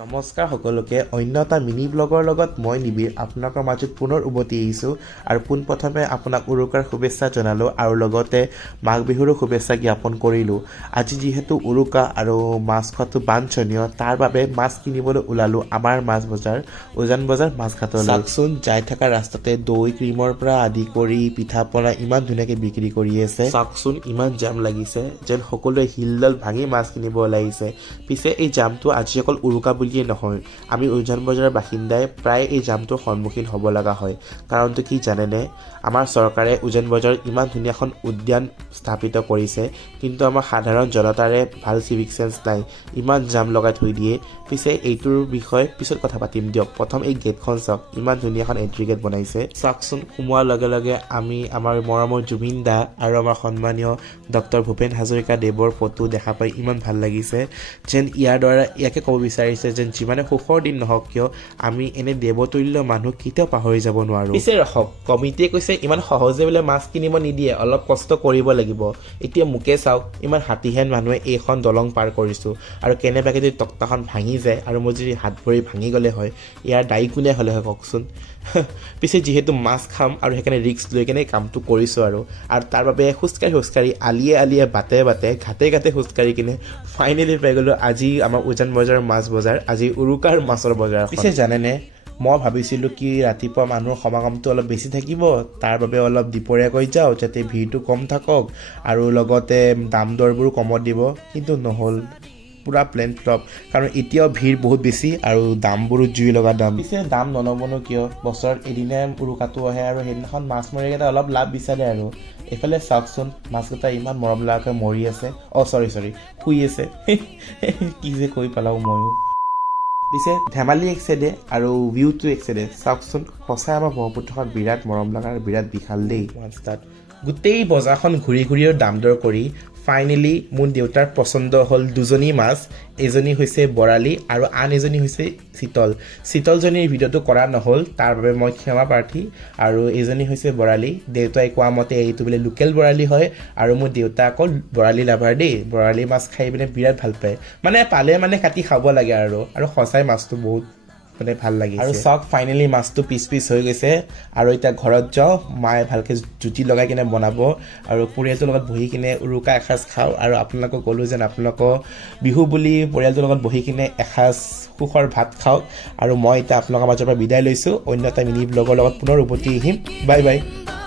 নমস্কাৰ সকলোকে অন্য এটা মিনি ব্লগৰ লগত মই নিবিৰ আপোনালোকৰ মাজত পুনৰ উভতি আহিছোঁ আৰু পোনপ্ৰথমে আপোনাক উৰুকাৰ শুভেচ্ছা জনালোঁ আৰু লগতে মাঘ বিহুৰো শুভেচ্ছা জ্ঞাপন কৰিলোঁ। আজি যিহেতু উৰুকা আৰু মাছ খোৱাটো বাঞ্ছনীয় তাৰ বাবে মাছ কিনিবলৈ ওলালোঁ আমাৰ মাছ বজাৰ উজান বজাৰ মাছঘাটলৈ। চাওকচোন যাই থকা ৰাস্তাতে দৈ ক্ৰীমৰ পৰা আদি কৰি পিঠা পনা ইমান ধুনীয়াকৈ বিক্ৰী কৰি আছে। চাওকচোন ইমান জাম লাগিছে যেন সকলোৱে শিলডাল ভাঙি মাছ কিনিব ওলাইছে। পিছে এই জামটো আজি অকল উৰুকা বুলিয়ে নহয়, আমি উজান বজাৰৰ বাসিন্দাই প্ৰায় এই জামটোৰ সন্মুখীন হ'ব লগা হয়। কাৰণটো কি জানেনে? আমাৰ চৰকাৰে উজান বজাৰত ইমান ধুনীয়া এখন উদ্যান স্থাপিত কৰিছে, কিন্তু আমাৰ সাধাৰণ জনতাৰে ভাল চিভিক চেন্স নাই, ইমান জাম লগাই থৈ দিয়ে। পিছে এইটোৰ বিষয়ে পিছত কথা পাতিম দিয়ক। প্ৰথম এই গেটখন চাওক, ইমান ধুনীয়া এখন এন্ট্ৰি গেট বনাইছে। চাওকচোন সোমোৱাৰ লগে লগে আমি আমাৰ মৰমৰ জুবিন দা আৰু আমাৰ সন্মানীয় ডক্টৰ ভূপেন হাজৰিকা দেৱৰ ফটো দেখা পাই ইমান ভাল লাগিছে। যেন ইয়াৰ দ্বাৰা ইয়াকে ক'ব বিচাৰিছে যেন যিমানে সুখৰ দিন নহওক কিয় আমি এনে দেৱতুল্য মানুহ কেতিয়াও পাহৰি যাব নোৱাৰোঁ। পিছে ৰখক, কমিটিয়ে কৈছে ইমান সহজে বোলে মাছ কিনিব নিদিয়ে, অলপ কষ্ট কৰিব লাগিব। এতিয়া মোকে চাওক, ইমান হাতীহেন মানুহে এইখন দলং পাৰ কৰিছোঁ আৰু কেনেবাকৈ যদি তক্তাখন ভাঙি যায় আৰু মোৰ যদি হাত ভৰি ভাঙি গ'লে হয়, ইয়াৰ দায়ী কোনে হ'লে হয় কওকচোন। পিছে যিহেতু মাছ খাম আৰু সেইকাৰণে ৰিস্ক লৈ কেনে কামটো কৰিছোঁ আৰু তাৰ বাবে খোজকাঢ়ি আলিয়ে আলিয়ে বাটে ঘাটে খোজকাঢ়ি কিনে ফাইনেলি পাই গ'লোঁ আজি আমাৰ উজান বজাৰৰ মাছ বজাৰ, আজি উৰুকাৰ মাছৰ বজাৰ। পিছে জানেনে, মই ভাবিছিলোঁ কি ৰাতিপুৱা মানুহৰ সমাগমটো অলপ বেছি থাকিব, তাৰ বাবে অলপ দুপৰীয়াকৈ যাওঁ যাতে ভিৰটো কম থাকক আৰু লগতে দাম দৰবোৰো কমত দিব, কিন্তু নহ'ল, পুৰা প্লেন ফ্লপ। কাৰণ এতিয়াও ভিৰ বহুত বেছি আৰু দামবোৰো জুই লগা দাম। পিছে দাম নল'বনো কিয়, বছৰত এদিনে উৰুকাটো আহে আৰু সেইদিনাখন মাছ মৰিকেইটা অলপ লাভ বিচাৰে আৰু। এইফালে চাওকচোন মাছকেইটা ইমান মৰম লগাকৈ মৰি আছে, চৰি শুই আছে। কি যে কৈ পেলাওঁ ময়ো। পিছে ধেমালি এক চাইডে আৰু ভিউটো এক চাইডে, চাওকচোন সঁচাই আমাৰ ব্ৰহ্মপুত্ৰখন বিৰাট মৰম লগা আৰু বিৰাট বিশাল দেই। তাত গোটেই বজাৰখন ঘূৰি দাম দৰ কৰি ফাইনেলি মোৰ দেউতাৰ পচন্দ হ'ল দুজনী মাছ, এজনী হৈছে বৰালি আৰু আন এজনী হৈছে চিতলজনীৰ ভিডিঅ'টো কৰা নহ'ল, তাৰ বাবে মই ক্ষমা প্ৰাৰ্থী। আৰু এইজনী হৈছে বৰালি, দেউতাই কোৱা মতে এইটো বোলে লোকেল বৰালি হয় আৰু মোৰ দেউতা আকৌ বৰালি লাভাৰ দেই, বৰালি মাছ খাই পিনে বিৰাট ভাল পায়, পালে কাটি খাব লাগে আৰু সঁচাই মাছটো বহুত ভাল লাগিছে। আৰু চাওক ফাইনেলি মাছটো পিচ হৈ গৈছে আৰু এতিয়া ঘৰত যাওঁ, মায়ে ভালকৈ জুতি লগাই কিনে বনাব আৰু পৰিয়ালটোৰ লগত বহি কিনে উৰুকা এসাঁজ খাওঁ। আৰু আপোনালোকক ক'লোঁ যেন আপোনালোকক বিহু বুলি পৰিয়ালটোৰ লগত বহি কিনে এসাঁজ সুখৰ ভাত খাওক। আৰু মই এতিয়া আপোনালোকৰ মাজৰ পৰা বিদায় লৈছোঁ, অন্য এটা মিনি ব্লগৰ লগত পুনৰ উভতি আহিম। Bye bye.